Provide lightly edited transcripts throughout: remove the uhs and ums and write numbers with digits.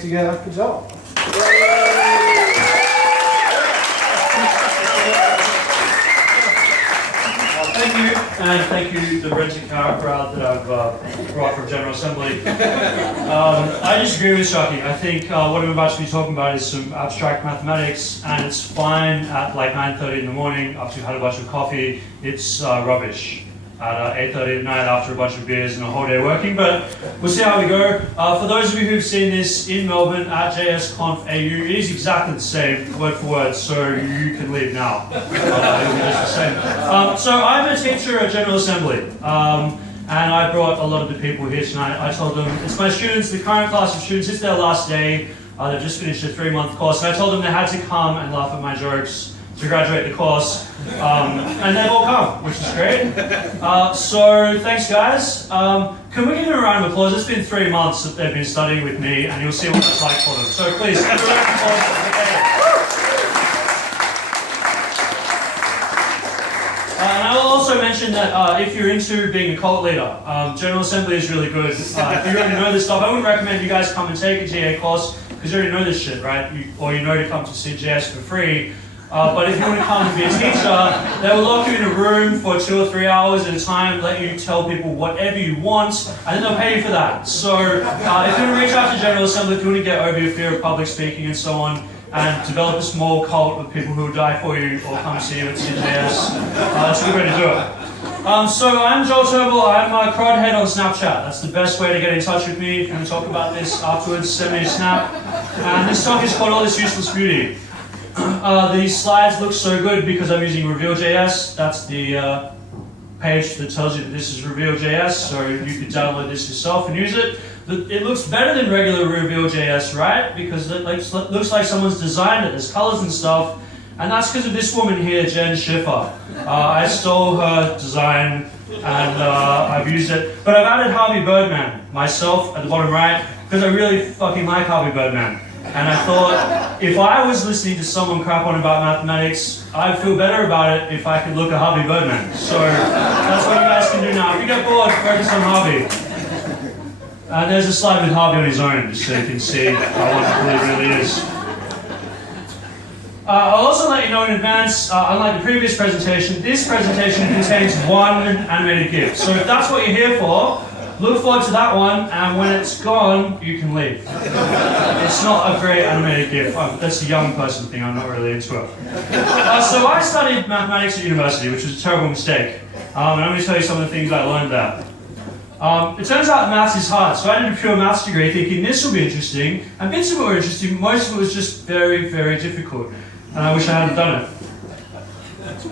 Together, good job. Thank you, and thank you the rented car crowd that I've brought from General Assembly. I disagree with Sharky. I think what I'm about to be talking about is some abstract mathematics, and it's fine at like 9:30 in the morning after you've had a bunch of coffee. It's rubbish at 8:30 at night after a bunch of beers and a whole day working, but we'll see how we go. For those of you who've seen this in Melbourne at JSConf AU, it is exactly the same, word for word, so you can leave now. It'll be just the same. So I'm a teacher at General Assembly, and I brought a lot of the people here tonight. I told them, it's my students, the current class of students, it's their last day. They've just finished a 3-month course, and I told them they had to come and laugh at my jokes to graduate the course, and they've all come, which is great. So thanks guys. Can we give them a round of applause? It's been 3 months that they've been studying with me, and you'll see what that's like for them. So please, give a round of applause. And I will also mention that if you're into being a cult leader, General Assembly is really good. If you already know this stuff, I wouldn't recommend you guys come and take a GA course, because you already know this shit, right? Or you know to come to CGS for free. But if you want to come and be a teacher, they will lock you in a room for 2 or 3 hours at a time, let you tell people whatever you want, and then they'll pay you for that. So if you want to reach out to General Assembly, if you want to get over your fear of public speaking and so on, and develop a small cult of people who will die for you or come see you at CJS, that's a good way to do it. So I'm Joel Turnbull, I'm a Crodhead on Snapchat. That's the best way to get in touch with me. If you want to talk about this afterwards, send me a snap. And this talk is called All This Useless Beauty. These slides look so good because I'm using Reveal.js. That's the page that tells you that this is Reveal.js, so you can download this yourself and use it. It looks better than regular Reveal.js, right? Because it looks like someone's designed it. There's colors and stuff, and that's because of this woman here, Jen Schiffer. I stole her design and I've used it, but I've added Harvey Birdman myself at the bottom right because I really fucking like Harvey Birdman. And I thought, if I was listening to someone crap on about mathematics, I'd feel better about it if I could look at Harvey Birdman. So that's what you guys can do now. If you get bored, focus on Harvey. There's a slide with Harvey on his own, just so you can see how wonderful he really is. I'll also let you know in advance, unlike the previous presentation, this presentation contains one animated GIF. So if that's what you're here for, look forward to that one, and when it's gone, you can leave. It's not a great animated GIF. That's a young person thing, I'm not really into it. So I studied mathematics at university, which was a terrible mistake. And I'm going to tell you some of the things I learned there. It turns out maths is hard, so I did a pure maths degree thinking this will be interesting, and bits of it were interesting, most of it was just very, very difficult, and I wish I hadn't done it.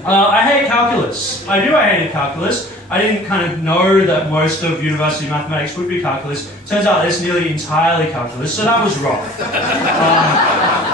I hate calculus. I hated calculus. I didn't kind of know that most of university mathematics would be calculus. Turns out it's nearly entirely calculus, so that was wrong.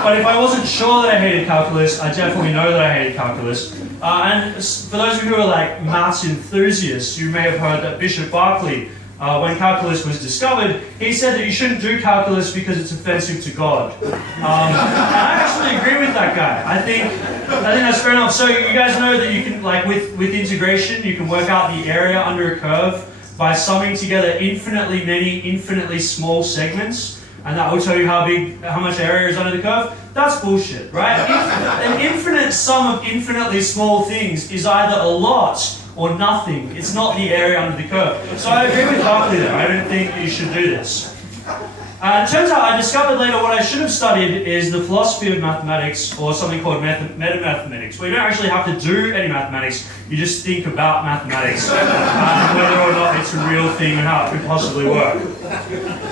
But if I wasn't sure that I hated calculus, I definitely know that I hated calculus. And for those of you who are like maths enthusiasts, you may have heard that Bishop Berkeley, when calculus was discovered, he said that you shouldn't do calculus because it's offensive to God. And I actually agree with that guy. I think that's fair enough. So you guys know that you can, like with integration, you can work out the area under a curve by summing together infinitely many, infinitely small segments, and that will tell you how much area is under the curve. That's bullshit, right? An infinite sum of infinitely small things is either a lot or nothing. It's not the area under the curve. So I agree with Berkeley there. I don't think you should do this. It turns out I discovered later what I should have studied is the philosophy of mathematics, or something called meta-mathematics, where you don't actually have to do any mathematics, you just think about mathematics, and whether or not it's a real thing and how it could possibly work.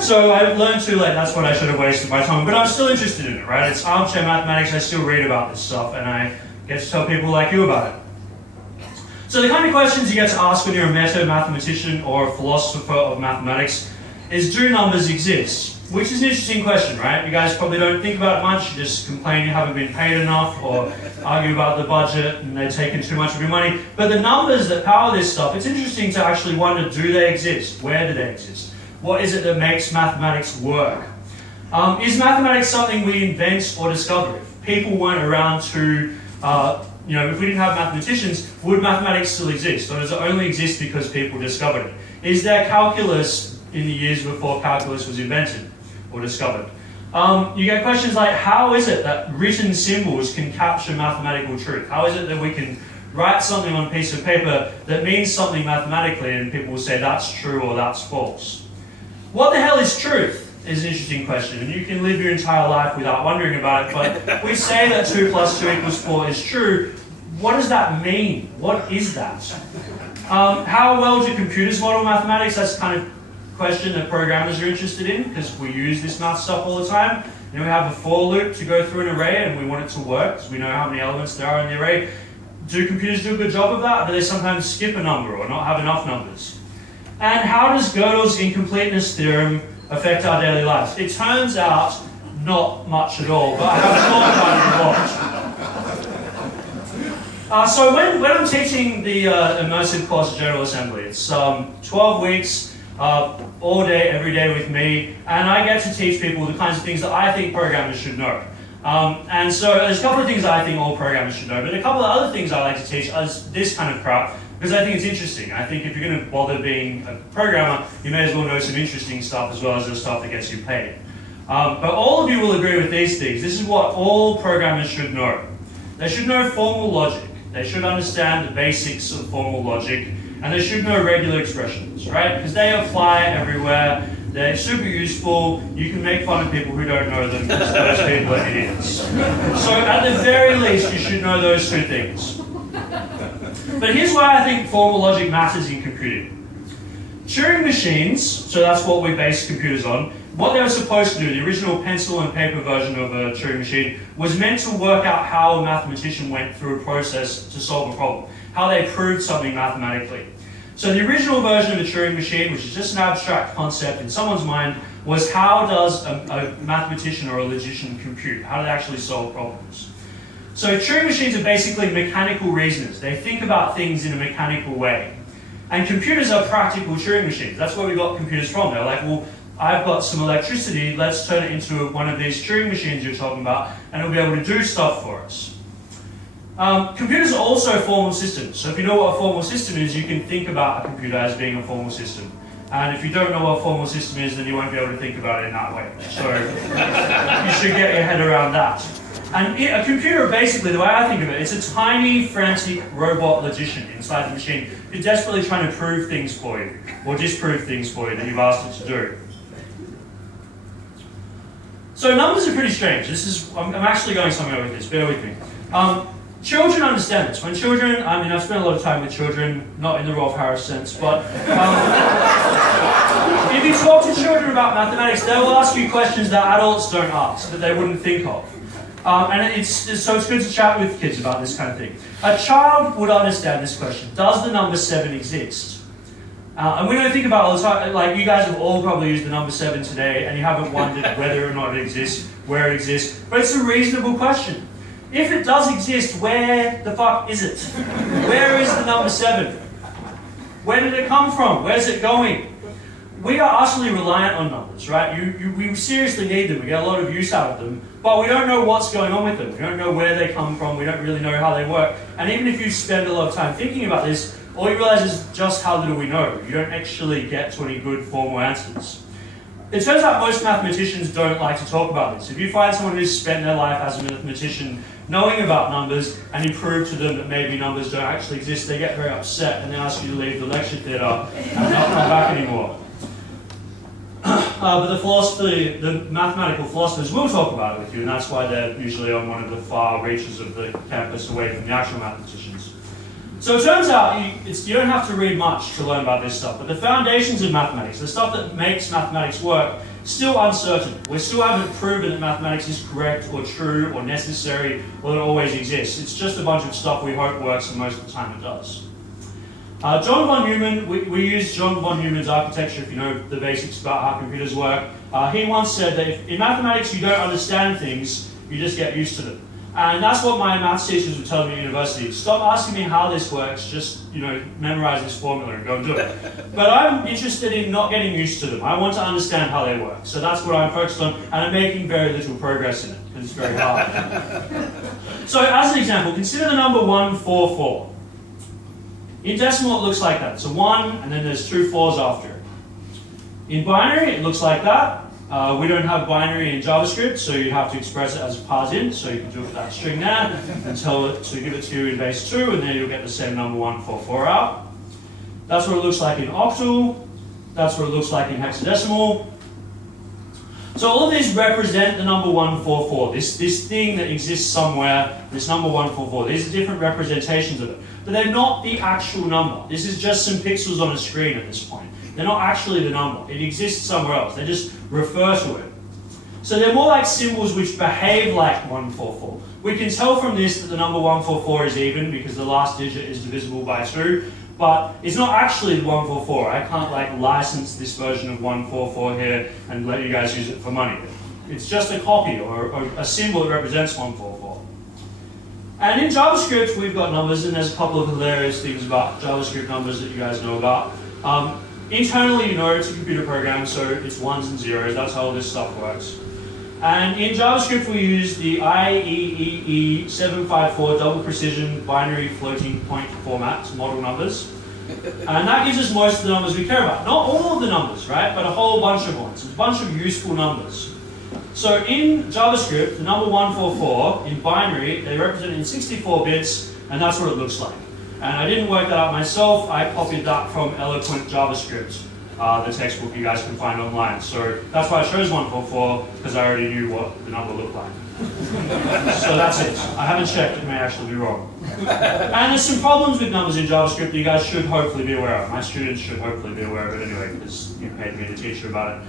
So I learned too late, that's what I should have wasted my time, but I'm still interested in it, right? It's armchair mathematics, I still read about this stuff, and I get to tell people like you about it. So the kind of questions you get to ask when you're a meta-mathematician or a philosopher of mathematics is, do numbers exist? Which is an interesting question, right? You guys probably don't think about it much, you just complain you haven't been paid enough, or argue about the budget and they've taken too much of your money. But the numbers that power this stuff, it's interesting to actually wonder, do they exist? Where do they exist? What is it that makes mathematics work? Is mathematics something we invent or discover? If people weren't around to, if we didn't have mathematicians, would mathematics still exist? Or does it only exist because people discovered it? Is there calculus in the years before calculus was invented or discovered? You get questions like, how is it that written symbols can capture mathematical truth? How is it that we can write something on a piece of paper that means something mathematically and people will say that's true or that's false? What the hell is truth? Is an interesting question, and you can live your entire life without wondering about it, but we say that 2 + 2 = 4 is true. What does that mean? What is that? How well do computers model mathematics? That's the kind of question that programmers are interested in, because we use this math stuff all the time. You know, we have a for loop to go through an array, and we want it to work, because we know how many elements there are in the array. Do computers do a good job of that, or do they sometimes skip a number or not have enough numbers? And how does Gödel's incompleteness theorem affect our daily lives? It turns out not much at all, but I have thought about it a lot. So when I'm teaching the immersive course General Assembly, it's 12 weeks, all day, every day with me, and I get to teach people the kinds of things that I think programmers should know. And so there's a couple of things I think all programmers should know, but a couple of other things I like to teach is this kind of crap, because I think it's interesting. I think if you're going to bother being a programmer, you may as well know some interesting stuff as well as the stuff that gets you paid. But all of you will agree with these things. This is what all programmers should know. They should know formal logic. They should understand the basics of formal logic, and they should know regular expressions, right? Because they apply everywhere. They're super useful. You can make fun of people who don't know them, because those people are idiots. So at the very least, you should know those two things. But here's why I think formal logic matters in computing. Turing machines, so that's what we base computers on, what they were supposed to do, the original pencil and paper version of a Turing machine, was meant to work out how a mathematician went through a process to solve a problem, how they proved something mathematically. So the original version of a Turing machine, which is just an abstract concept in someone's mind, was how does a mathematician or a logician compute? How do they actually solve problems? So Turing machines are basically mechanical reasoners. They think about things in a mechanical way. And computers are practical Turing machines. That's where we got computers from. They're like, well, I've got some electricity, let's turn it into one of these Turing machines you're talking about, and it'll be able to do stuff for us. Computers are also formal systems. So if you know what a formal system is, you can think about a computer as being a formal system. And if you don't know what a formal system is, then you won't be able to think about it in that way. So you should get your head around that. And a computer, basically, the way I think of it, it's a tiny, frantic robot logician inside the machine who's desperately trying to prove things for you, or disprove things for you that you've asked it to do. So numbers are pretty strange. I'm actually going somewhere with this, bear with me. Children understand this. When children, I mean, I've spent a lot of time with children, not in the Rolf Harris sense, but if you talk to children about mathematics, they will ask you questions that adults don't ask, that they wouldn't think of. So it's good to chat with kids about this kind of thing. A child would understand this question. Does the number 7 exist? And we don't think about it all the time. Like, you guys have all probably used the number 7 today, and you haven't wondered whether or not it exists, where it exists. But it's a reasonable question. If it does exist, where the fuck is it? Where is the number 7? Where did it come from? Where's it going? We are utterly reliant on numbers, right? We seriously need them. We get a lot of use out of them, but we don't know what's going on with them. We don't know where they come from. We don't really know how they work. And even if you spend a lot of time thinking about this, all you realize is just how little we know. You don't actually get to any good formal answers. It turns out most mathematicians don't like to talk about this. If you find someone who's spent their life as a mathematician knowing about numbers, and you prove to them that maybe numbers don't actually exist, they get very upset and they ask you to leave the lecture theatre and not come back anymore. But the mathematical philosophers will talk about it with you, and that's why they're usually on one of the far reaches of the campus away from the actual mathematicians. So it turns out you don't have to read much to learn about this stuff, but the foundations of mathematics, the stuff that makes mathematics work, still uncertain. We still haven't proven that mathematics is correct or true or necessary or that it always exists. It's just a bunch of stuff we hope works, and most of the time it does. John von Neumann, we use John von Neumann's architecture if you know the basics about how computers work. He once said that if in mathematics you don't understand things, you just get used to them. And that's what my maths teachers would tell me at university. Stop asking me how this works, just memorize this formula and go and do it. But I'm interested in not getting used to them. I want to understand how they work. So that's what I'm focused on, and I'm making very little progress in it, because it's very hard. So as an example, consider the number 144. In decimal, it looks like that. It's a 1, and then there's 2 4s after it. In binary, it looks like that. We don't have binary in JavaScript, so you have to express it as a parse-in. So you can do it with that string there and tell it to give it to you in base 2, and then you'll get the same number 144 out. That's what it looks like in octal. That's what it looks like in hexadecimal. So all of these represent the number 144, this thing that exists somewhere, this number 144. These are different representations of it. But they're not the actual number. This is just some pixels on a screen at this point. They're not actually the number. It exists somewhere else. They just refer to it. So they're more like symbols which behave like 144. We can tell from this that the number 144 is even because the last digit is divisible by 2. But it's not actually 144. I can't like license this version of 144 here and let you guys use it for money. It's just a copy or a symbol that represents 144. And in JavaScript, we've got numbers, and there's a couple of hilarious things about JavaScript numbers that you guys know about. Internally, you know it's a computer program, so it's ones and zeros. That's how all this stuff works. And in JavaScript, we use the IEEE 754 double precision binary floating point format to model numbers. And that gives us most of the numbers we care about. Not all of the numbers, right? But a whole bunch of ones. A bunch of useful numbers. So in JavaScript, the number 144 in binary, they represent in 64 bits, and that's what it looks like. And I didn't work that out myself. I copied that from Eloquent JavaScript, the textbook you guys can find online. So that's why I chose 144, because I already knew what the number looked like. So that's it. I haven't checked, it may actually be wrong. And there's some problems with numbers in JavaScript that you guys should hopefully be aware of. My students should hopefully be aware of it anyway, because you paid me to teach you about it.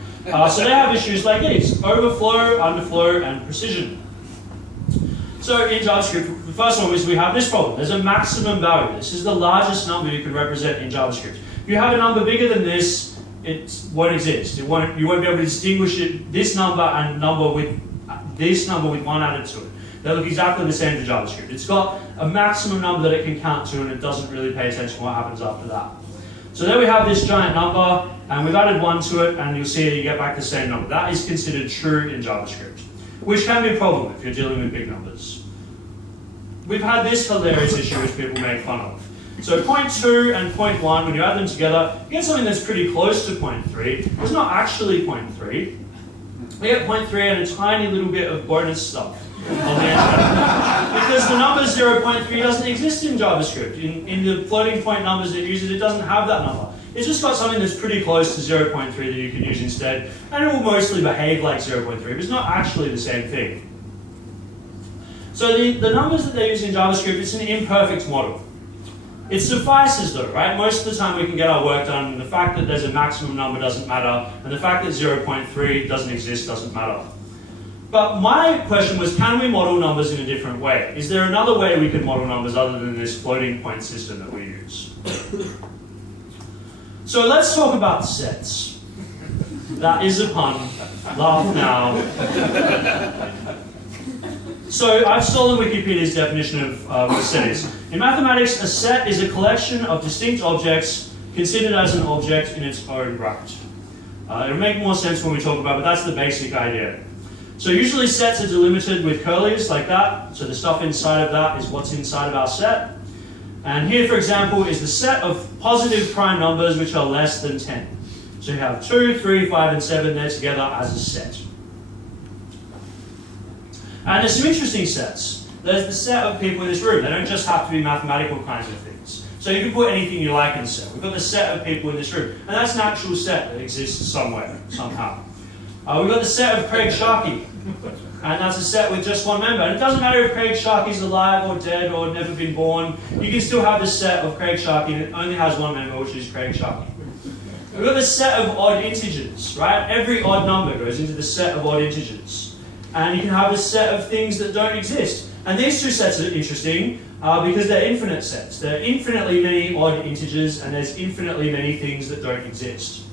So they have issues like these: overflow, underflow, and precision. So in JavaScript, the first one is we have this problem. There's a maximum value. This is the largest number you can represent in JavaScript. If you have a number bigger than this, it won't exist. You won't be able to distinguish it, this number and number with this number with 1 added to it. They look exactly the same to JavaScript. It's got a maximum number that it can count to, and it doesn't really pay attention to what happens after that. So there we have this giant number, and we've added 1 to it, and you'll see you get back the same number. That is considered true in JavaScript, which can be a problem if you're dealing with big numbers. We've had this hilarious issue which people make fun of. So 0.2 and 0.1, when you add them together, you get something that's pretty close to 0.3. It's not actually 0.3. We get 0.3 and a tiny little bit of bonus stuff on the end. Because the number 0.3 doesn't exist in JavaScript. In the floating point numbers it uses, it doesn't have that number. It's just got something that's pretty close to 0.3 that you can use instead, and it will mostly behave like 0.3, but it's not actually the same thing. So the numbers that they use in JavaScript, it's an imperfect model. It suffices though, right? Most of the time we can get our work done, and the fact that there's a maximum number doesn't matter, and the fact that 0.3 doesn't exist doesn't matter. But my question was, can we model numbers in a different way? Is there another way we could model numbers other than this floating point system that we use? So let's talk about sets. That is a pun. Laugh now. So I've stolen Wikipedia's definition of what a set is. In mathematics, a set is a collection of distinct objects considered as an object in its own right. It'll make more sense when we talk about it, but that's the basic idea. So usually sets are delimited with curlies like that. So the stuff inside of that is what's inside of our set. And here, for example, is the set of positive prime numbers which are less than 10. So you have 2, 3, 5, and 7 there together as a set. And there's some interesting sets. There's the set of people in this room. They don't just have to be mathematical kinds of things. So you can put anything you like in the set. We've got the set of people in this room. And that's an actual set that exists somewhere, somehow. We've got the set of Craig Sharkey. And that's a set with just one member. And it doesn't matter if Craig Sharkey's alive or dead or never been born. You can still have the set of Craig Sharkey, and it only has one member, which is Craig Sharkey. We've got the set of odd integers, right? Every odd number goes into the set of odd integers. And you can have a set of things that don't exist. And these two sets are interesting because they're infinite sets. There are infinitely many odd integers, and there's infinitely many things that don't exist.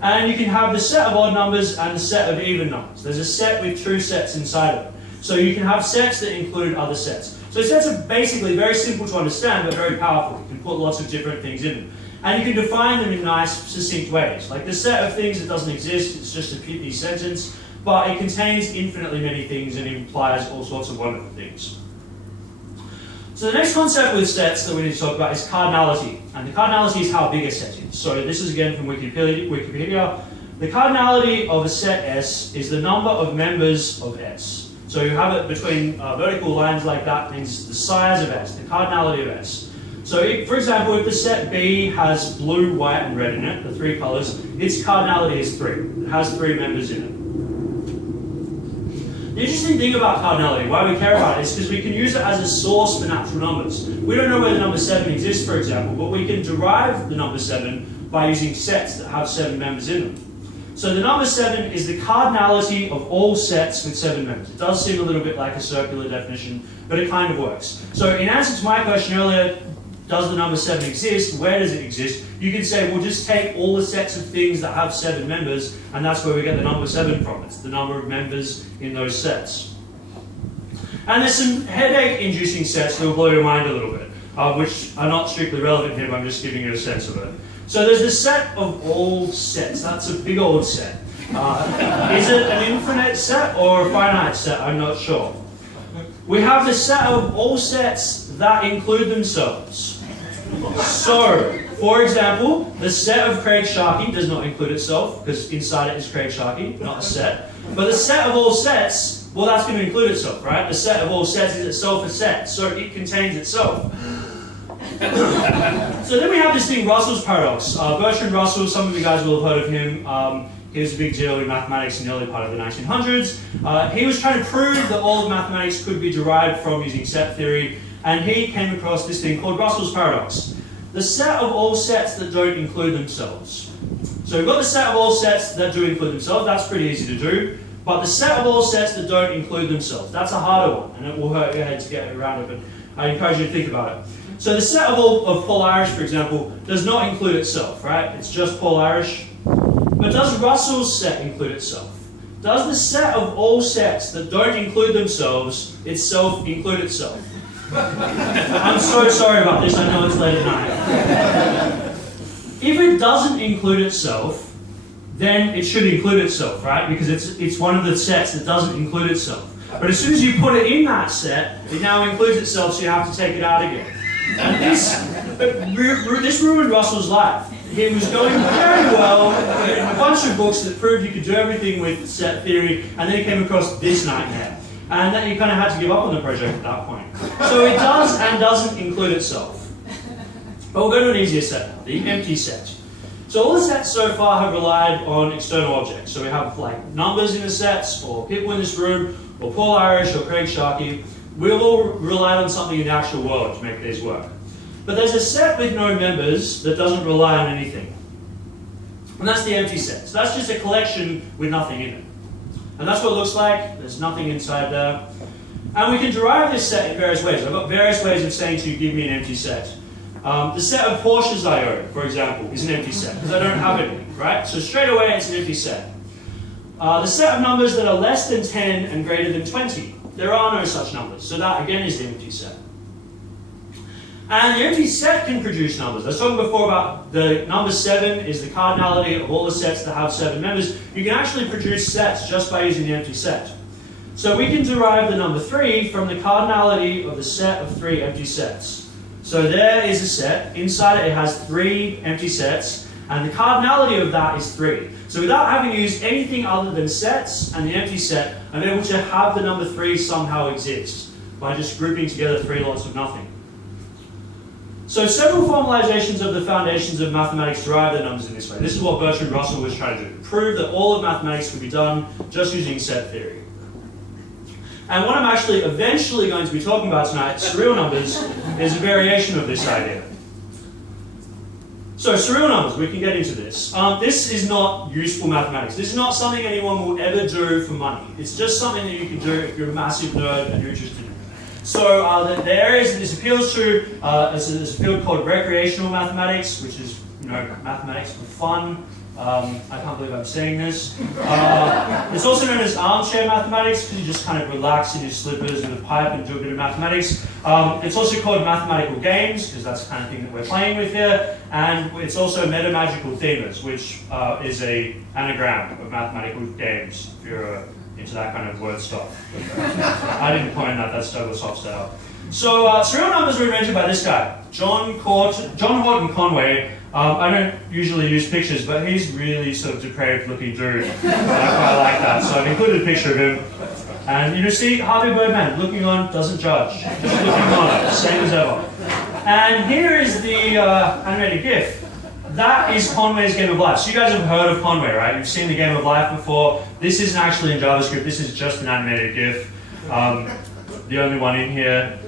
And you can have the set of odd numbers and the set of even numbers. There's a set with two sets inside of it. So you can have sets that include other sets. So sets are basically very simple to understand, but very powerful. You can put lots of different things in them. And you can define them in nice, succinct ways. Like the set of things that doesn't exist, it's just a pithy sentence, but it contains infinitely many things and implies all sorts of wonderful things. So the next concept with sets that we need to talk about is cardinality. And the cardinality is how big a set is. So this is again from Wikipedia. The cardinality of a set S is the number of members of S. So you have it between vertical lines like that, means the size of S, the cardinality of S. So for example, if the set B has blue, white, and red in it, the three colors, its cardinality is 3. It has 3 members in it. The interesting thing about cardinality, why we care about it, is because we can use it as a source for natural numbers. We don't know where the number 7 exists, for example, but we can derive the number 7 by using sets that have 7 members in them. So the number 7 is the cardinality of all sets with 7 members. It does seem a little bit like a circular definition, but it kind of works. So in answer to my question earlier, does the number 7 exist? Where does it exist? You can say, well, just take all the sets of things that have 7 members, and that's where we get the number 7 from. It's the number of members in those sets. And there's some headache-inducing sets that will blow your mind a little bit, which are not strictly relevant here, but I'm just giving you a sense of it. So there's the set of all sets. That's a big old set. Is it an infinite set or a finite set? I'm not sure. We have the set of all sets that include themselves. So, for example, the set of Craig Sharkey does not include itself, because inside it is Craig Sharkey, not a set. But the set of all sets, well, that's going to include itself, right? The set of all sets is itself a set, so it contains itself. So then we have this thing, Russell's paradox. Bertrand Russell, some of you guys will have heard of him. He was a big deal in mathematics in the early part of the 1900s. He was trying to prove that all of mathematics could be derived from using set theory, and he came across this thing called Russell's paradox. The set of all sets that don't include themselves. So we've got the set of all sets that do include themselves, that's pretty easy to do. But the set of all sets that don't include themselves, that's a harder one, and it will hurt your head to get around it, but I encourage you to think about it. So the set of Paul Irish, for example, does not include itself, right? It's just Paul Irish. But does Russell's set include itself? Does the set of all sets that don't include themselves itself include itself? I'm so sorry about this, I know it's late at night. If it doesn't include itself, then it should include itself, right? Because it's one of the sets that doesn't include itself. But as soon as you put it in that set, it now includes itself, so you have to take it out again. And this ruined Russell's life. He was going very well, in a bunch of books that proved you could do everything with set theory, and then he came across this nightmare. And then he kind of had to give up on the project at that point. So it does and doesn't include itself. But we'll go to an easier set now, the empty set. So all the sets so far have relied on external objects. So we have like numbers in the sets, or people in this room, or Paul Irish, or Craig Sharkey. We've all relied on something in the actual world to make these work. But there's a set with no members that doesn't rely on anything. And that's the empty set. So that's just a collection with nothing in it. And that's what it looks like. There's nothing inside there. And we can derive this set in various ways. I've got various ways of saying to you, give me an empty set. The set of Porsches I own, for example, is an empty set, because I don't have any, right? So straight away it's an empty set. The set of numbers that are less than 10 and greater than 20. There are no such numbers, so that again is the empty set. And the empty set can produce numbers. I was talking before about the number 7 is the cardinality of all the sets that have 7 members. You can actually produce sets just by using the empty set. So we can derive the number 3 from the cardinality of the set of 3 empty sets. So there is a set, inside it has 3 empty sets, and the cardinality of that is 3. So without having to use anything other than sets and the empty set, I'm able to have the number 3 somehow exist by just grouping together 3 lots of nothing. So several formalizations of the foundations of mathematics derive their numbers in this way. This is what Bertrand Russell was trying to do, prove that all of mathematics could be done just using set theory. And what I'm actually eventually going to be talking about tonight, surreal numbers, is a variation of this idea. So surreal numbers, we can get into this. This is not useful mathematics. This is not something anyone will ever do for money. It's just something that you can do if you're a massive nerd and you're interested in it. So the areas that this appeals to, there's a field called recreational mathematics, which is mathematics for fun. I can't believe I'm saying this. It's also known as armchair mathematics, because you just kind of relax in your slippers with a pipe and do a bit of mathematics. It's also called mathematical games, because that's the kind of thing that we're playing with here. And it's also metamagical themas, which is an anagram of mathematical games, if you're into that kind of word stuff. I didn't coin that, that's Douglas Hofstadter. So surreal numbers were invented by this guy, John Horton Conway, I don't usually use pictures, but he's really sort of depraved looking dude. And I quite like that, so I've included a picture of him. And you see, Harvey Birdman, looking on, doesn't judge. Just looking on, same as ever. And here is the animated GIF. That is Conway's Game of Life. So you guys have heard of Conway, right? You've seen the Game of Life before. This isn't actually in JavaScript, this is just an animated GIF. The only one in here.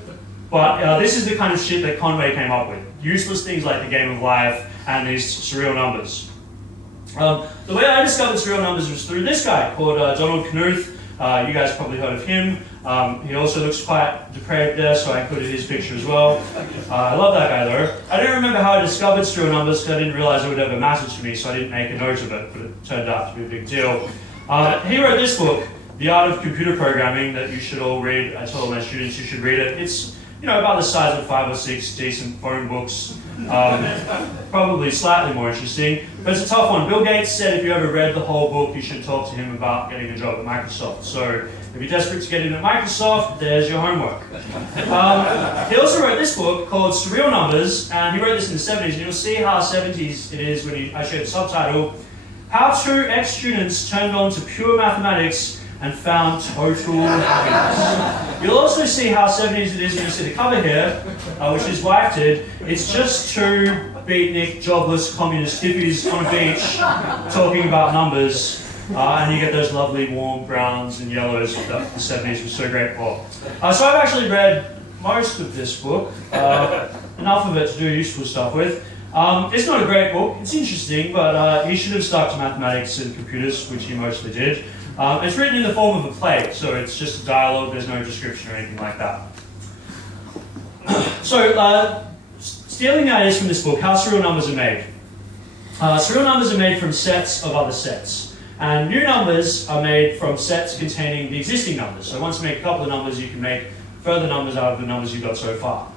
But this is the kind of shit that Conway came up with. Useless things like the Game of Life and these surreal numbers. The way I discovered surreal numbers was through this guy called Donald Knuth. You guys probably heard of him. He also looks quite depraved there, so I included his picture as well. I love that guy though. I don't remember how I discovered surreal numbers because I didn't realize it would ever matter to me, so I didn't make a note of it, but it turned out to be a big deal. He wrote this book, The Art of Computer Programming, that you should all read. I told my students you should read it. It's about the size of 5 or 6 decent phone books. Probably slightly more interesting, but it's a tough one. Bill Gates said if you ever read the whole book, you should talk to him about getting a job at Microsoft. So if you're desperate to get in at Microsoft, there's your homework. He also wrote this book called Surreal Numbers, and he wrote this in the 70s, and you'll see how 70s it is when I showed the subtitle. How two ex-students turned on to pure mathematics and found total happiness. You'll also see how 70s it is when you see the cover here, which his wife did. It's just two beatnik, jobless, communist hippies on a beach talking about numbers, and you get those lovely warm browns and yellows that the 70s was so great for. So I've actually read most of this book, enough of it to do useful stuff with. It's not a great book, it's interesting, but he should have stuck to mathematics and computers, which he mostly did. It's written in the form of a play, so it's just a dialogue, there's no description or anything like that. So, stealing the ideas from this book, how surreal numbers are made. Surreal numbers are made from sets of other sets. And new numbers are made from sets containing the existing numbers. So once you make a couple of numbers, you can make further numbers out of the numbers you've got so far.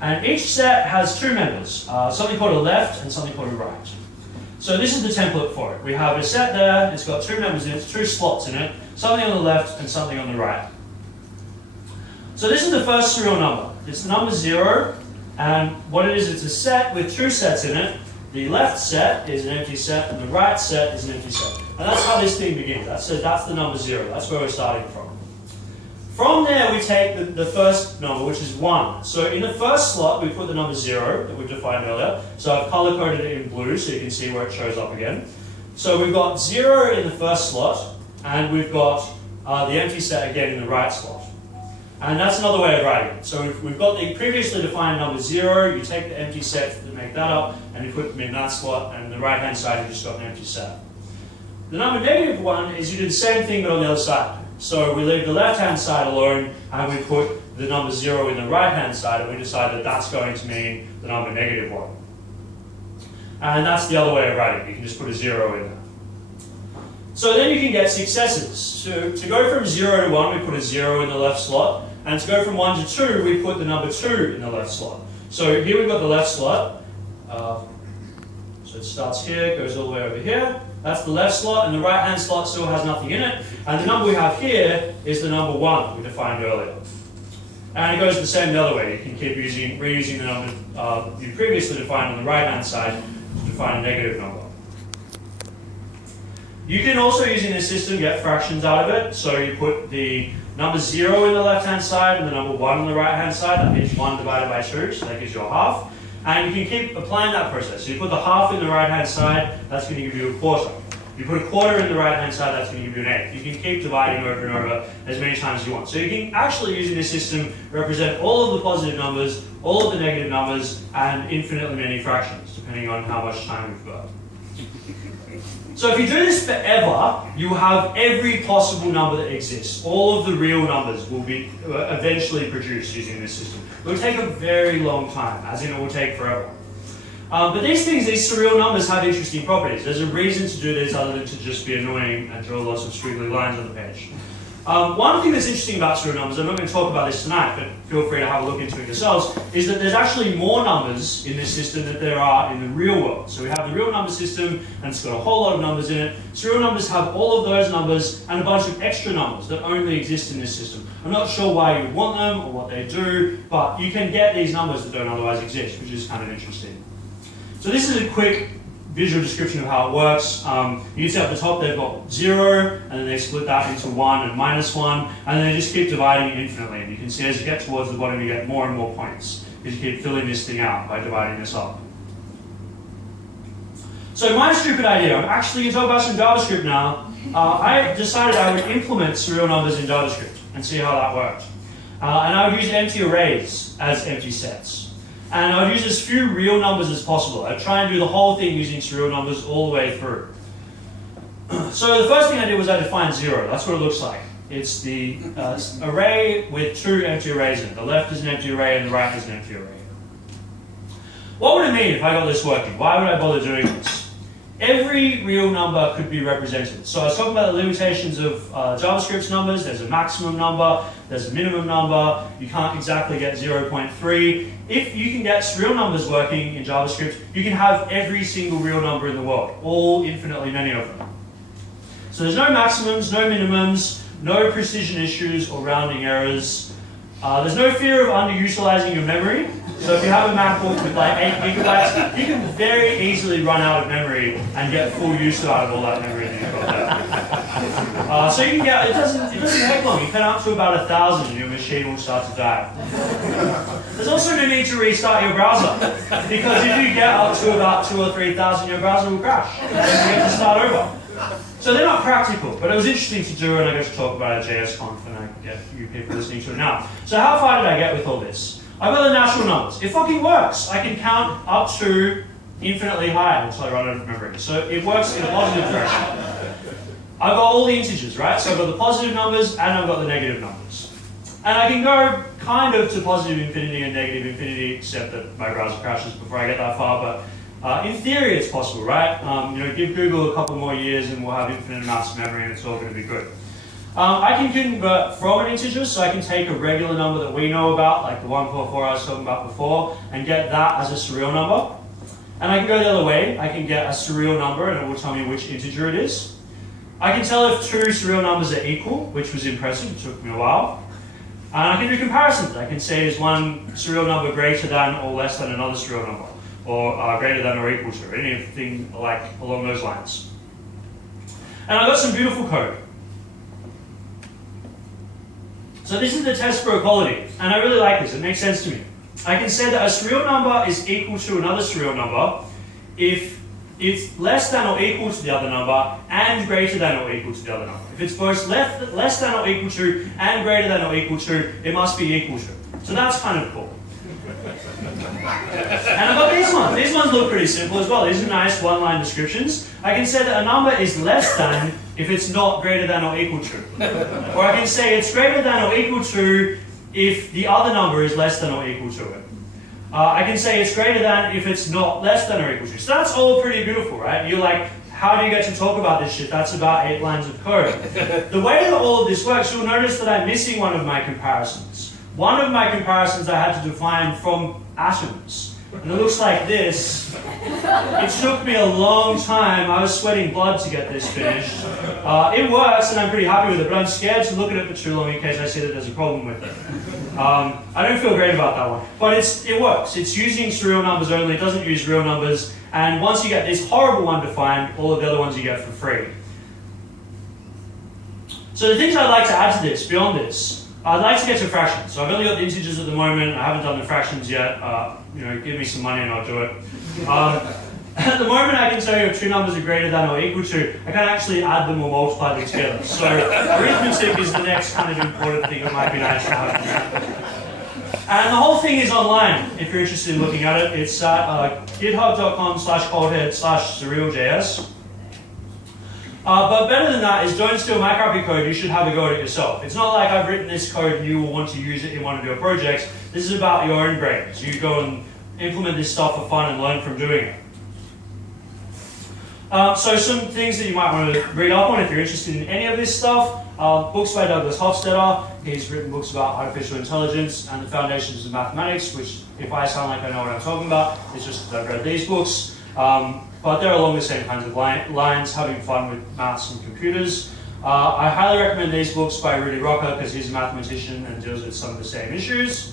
And each set has two members, something called a left and something called a right. So this is the template for it. We have a set there, it's got two members in it, two slots in it, something on the left and something on the right. So this is the first surreal number. It's the number 0, and what it is, it's a set with two sets in it. The left set is an empty set, and the right set is an empty set. And that's how this thing begins. That's the number 0. That's where we're starting from. From there, we take the first number, which is 1. So in the first slot, we put the number 0 that we defined earlier. So I've color-coded it in blue so you can see where it shows up again. So we've got 0 in the first slot, and we've got the empty set again in the right slot. And that's another way of writing it. So we've got the previously defined number 0, you take the empty set to make that up, and you put them in that slot, and the right-hand side, you've just got an empty set. The number -1 is you do the same thing, but on the other side. So we leave the left-hand side alone, and we put the number 0 in the right-hand side, and we decide that that's going to mean the number -1. And that's the other way of writing it. You can just put a 0 in there. So then you can get successes. So to go from 0 to 1, we put a 0 in the left slot, and to go from 1 to 2, we put the number 2 in the left slot. So here we've got the left slot. So it starts here, goes all the way over here. That's the left slot, and the right-hand slot still has nothing in it. And the number we have here is the number 1 we defined earlier. And it goes the same the other way. You can keep reusing the number you previously defined on the right-hand side to define a negative number. You can also, using this system, get fractions out of it. So you put the number 0 in the left-hand side and the number 1 on the right-hand side. That gives 1 divided by 2, so that gives you a half. And you can keep applying that process. So you put the half in the right-hand side, that's going to give you a quarter. You put a quarter in the right-hand side, that's going to give you an eighth. You can keep dividing over and over as many times as you want. So you can actually, using this system, represent all of the positive numbers, all of the negative numbers, and infinitely many fractions, depending on how much time we've got. So if you do this forever, you have every possible number that exists. All of the real numbers will be eventually produced using this system. It will take a very long time, as in it will take forever. But these surreal numbers have interesting properties. There's a reason to do this other than to just be annoying and draw lots of squiggly lines on the page. One thing that's interesting about surreal numbers, I'm not going to talk about this tonight, but feel free to have a look into it yourselves, is that there's actually more numbers in this system than there are in the real world. So we have the real number system, and it's got a whole lot of numbers in it. Surreal numbers have all of those numbers and a bunch of extra numbers that only exist in this system. I'm not sure why you would want them or what they do, but you can get these numbers that don't otherwise exist, which is kind of interesting. So this is a quick visual description of how it works. You can see up the top they've got 0, and then they split that into 1 and -1, and then they just keep dividing infinitely. And you can see as you get towards the bottom, you get more and more points, because you keep filling this thing out by dividing this up. So my stupid idea, I'm actually going to talk about some JavaScript now. I decided I would implement serial numbers in JavaScript and see how that worked. And I would use empty arrays as empty sets. And I would use as few real numbers as possible. I'd try and do the whole thing using serial numbers all the way through. So the first thing I did was I defined 0. That's what it looks like. It's the array with 2 empty arrays in it. The left is an empty array and the right is an empty array. What would it mean if I got this working? Why would I bother doing this? Every real number could be represented. So I was talking about the limitations of JavaScript's numbers. There's a maximum number, there's a minimum number. You can't exactly get 0.3. If you can get real numbers working in JavaScript, you can have every single real number in the world, all infinitely many of them. So there's no maximums, no minimums, no precision issues or rounding errors. There's no fear of underutilizing your memory. So if you have a MacBook with like 8 gigabytes, you can very easily run out of memory and get full use out of all that memory that you've got there. So you can get, it doesn't take long. You can up to about 1,000 and your machine will start to die. There's also no need to restart your browser, because if you get up to about 2,000 or 3,000, your browser will crash and you get to start over. So they're not practical, but it was interesting to do, and I got to talk about it at JSConf, and I get you people listening to it now. So how far did I get with all this? I've got the natural numbers. It fucking works. I can count up to infinitely high until I run out of memory. So it works in a positive direction. I've got all the integers, right? So I've got the positive numbers and I've got the negative numbers. And I can go kind of to positive infinity and negative infinity, except that my browser crashes before I get that far, but in theory it's possible, right? Give Google a couple more years and we'll have infinite amounts of memory and it's all going to be good. I can convert from an integer, so I can take a regular number that we know about, like the 144 I was talking about before, and get that as a surreal number. And I can go the other way. I can get a surreal number and it will tell me which integer it is. I can tell if 2 surreal numbers are equal, which was impressive, it took me a while. And I can do comparisons. I can say, is one surreal number greater than or less than another surreal number, or greater than or equal to, anything like along those lines. And I've got some beautiful code. So this is the test for equality, and I really like this, it makes sense to me. I can say that a surreal number is equal to another surreal number if it's less than or equal to the other number and greater than or equal to the other number. If it's both less than or equal to and greater than or equal to, it must be equal to. So that's kind of cool. And I've got these ones. These ones look pretty simple as well. These are nice one-line descriptions. I can say that a number is less than if it's not greater than or equal to. Or I can say it's greater than or equal to if the other number is less than or equal to it. I can say it's greater than if it's not less than or equal to. So that's all pretty beautiful, right? You're like, how do you get to talk about this shit? That's about 8 lines of code. The way that all of this works, you'll notice that I'm missing one of my comparisons. One of my comparisons I had to define from atoms. And it looks like this. It took me a long time. I was sweating blood to get this finished. It works and I'm pretty happy with it, but I'm scared to look at it for too long in case I see that there's a problem with it. I don't feel great about that one. But it works. It's using surreal numbers only. It doesn't use real numbers. And once you get this horrible one defined, all of the other ones you get for free. So the things I'd like to add to this, beyond this, I'd like to get to fractions. So I've only got the integers at the moment. I haven't done the fractions yet. Give me some money and I'll do it. At the moment, I can tell you if 2 numbers are greater than or equal to. I can actually add them or multiply them together. So arithmetic is the next kind of important thing that might be nice to have. And the whole thing is online, if you're interested in looking at it. It's at github.com/coldhead/surrealjs. But better than that is don't steal my crappy code, you should have a go at it yourself. It's not like I've written this code and you will want to use it in one of your projects. This is about your own brains. You go and implement this stuff for fun and learn from doing it. So some things that you might want to read up on if you're interested in any of this stuff. Books by Douglas Hofstadter. He's written books about artificial intelligence and the foundations of mathematics, which if I sound like I know what I'm talking about, it's just because I've read these books. But they're along the same kinds of lines, having fun with maths and computers. I highly recommend these books by Rudy Rocker because he's a mathematician and deals with some of the same issues.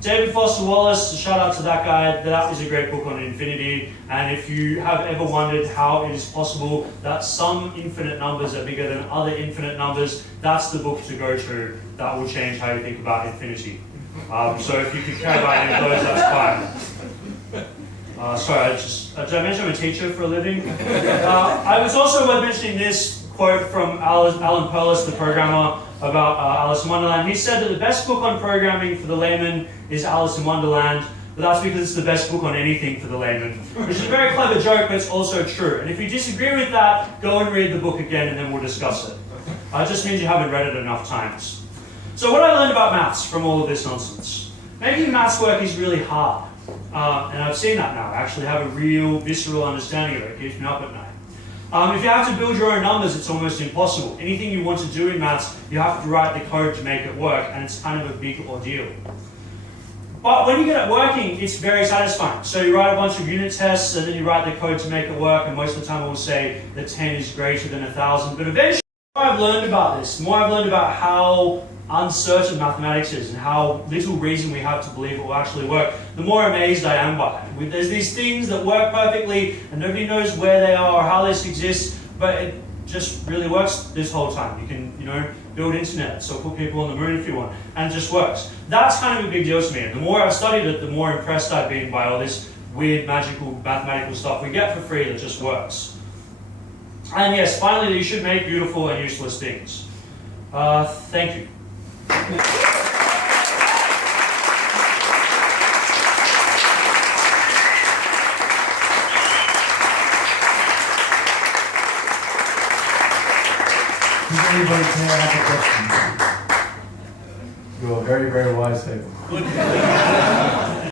David Foster Wallace, shout out to that guy, that is a great book on infinity, and if you have ever wondered how it is possible that some infinite numbers are bigger than other infinite numbers, that's the book to go to. That will change how you think about infinity. So if you could care about any of those, that's fine. Sorry, did I mention I'm a teacher for a living? I was also worth mentioning this quote from Alan Perlis, the programmer, about Alice in Wonderland. He said that the best book on programming for the layman is Alice in Wonderland, but that's because it's the best book on anything for the layman. Which is a very clever joke, but it's also true. And if you disagree with that, go and read the book again and then we'll discuss it. It just means you haven't read it enough times. So what I learned about maths from all of this nonsense. Making maths work is really hard. And I've seen that now. I actually have a real visceral understanding of it. It keeps me up at night. If you have to build your own numbers, it's almost impossible. Anything you want to do in maths, you have to write the code to make it work, and it's kind of a big ordeal. But when you get it working, it's very satisfying. So you write a bunch of unit tests, and then you write the code to make it work, and most of the time it will say that 10 is greater than 1,000. But eventually, the more I've learned about this, the more I've learned about how uncertain mathematics is and how little reason we have to believe it will actually work, the more amazed I am by it. There's these things that work perfectly and nobody knows where they are or how this exists, but it just really works this whole time. You can, build internet, so put people on the moon if you want, and it just works. That's kind of a big deal to me. And the more I've studied it, the more impressed I've been by all this weird, magical, mathematical stuff we get for free that just works. And yes, finally, you should make beautiful and useless things. Thank you. Does anybody have a question? You're a very, very wise people.